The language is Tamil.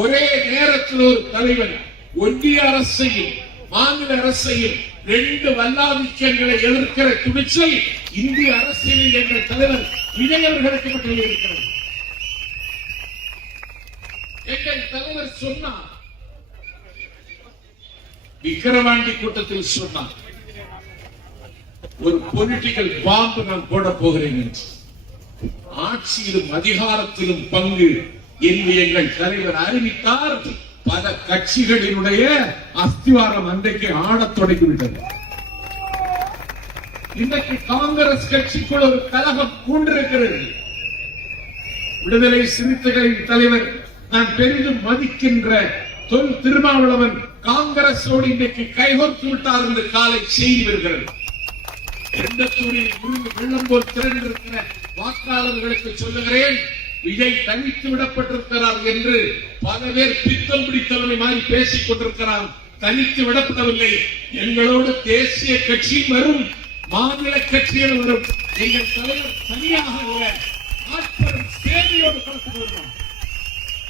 ஒரே நேரத்தில் ஒரு தலைவன் ஒன்றிய அரசையும் மாநில அரசையும் ரெண்டு வல்லாதிக்கங்களை எதிர்க்கிற துணிச்சல் இந்திய அரசியலில் என்ற தலைவர் விஜய் அவர்களுக்கு மட்டுமே இருக்கிறது. எங்கள் தலைவர் சொன்னார், விக்கிரவாண்டி கூட்டத்தில் சொன்னார், ஒரு பொலிட்டிக்கல் பாம்பு நான் போட போகிறேன் என்று. ஆட்சியிலும் அதிகாரத்திலும் பங்கு என்று எங்கள் தலைவர் அறிவித்தார். பல கட்சிகளினுடைய அஸ்திவாரம் அன்றைக்கு ஆடத் தொடங்கிவிட்டது. இன்றைக்கு காங்கிரஸ் கட்சிக்குள் ஒரு கலகம் கொண்டிருக்கிறது. விடுதலை சிறுத்தைகளின் தலைவர் நான் பெரிதும் மதிக்கின்ற தொல் திருமாவளவன் காங்கிரஸோடு இன்றைக்கு கைகோர்த்து விட்டார் என்று காலை செய்தி வருகிறது. எந்த சூழலில் வெள்ளம் போல் திரண்டிருக்கிற வாக்காளர்களுக்கு சொல்லுகிறேன், விஜய் தனித்து விடப்பட்டிருக்கிறார் என்று பல பேர் பித்தம் பிடித்தவனை மாதிரி பேசிக் கொண்டிருக்கிறார். தனித்து விடப்படவில்லை. எங்களோடு தேசிய கட்சி வரும், மாநில கட்சிகள் வரும். எங்கள் தலைவர் தனியாக ஆட்பெரும் சேவையோடு கலந்து கொள்வோம்.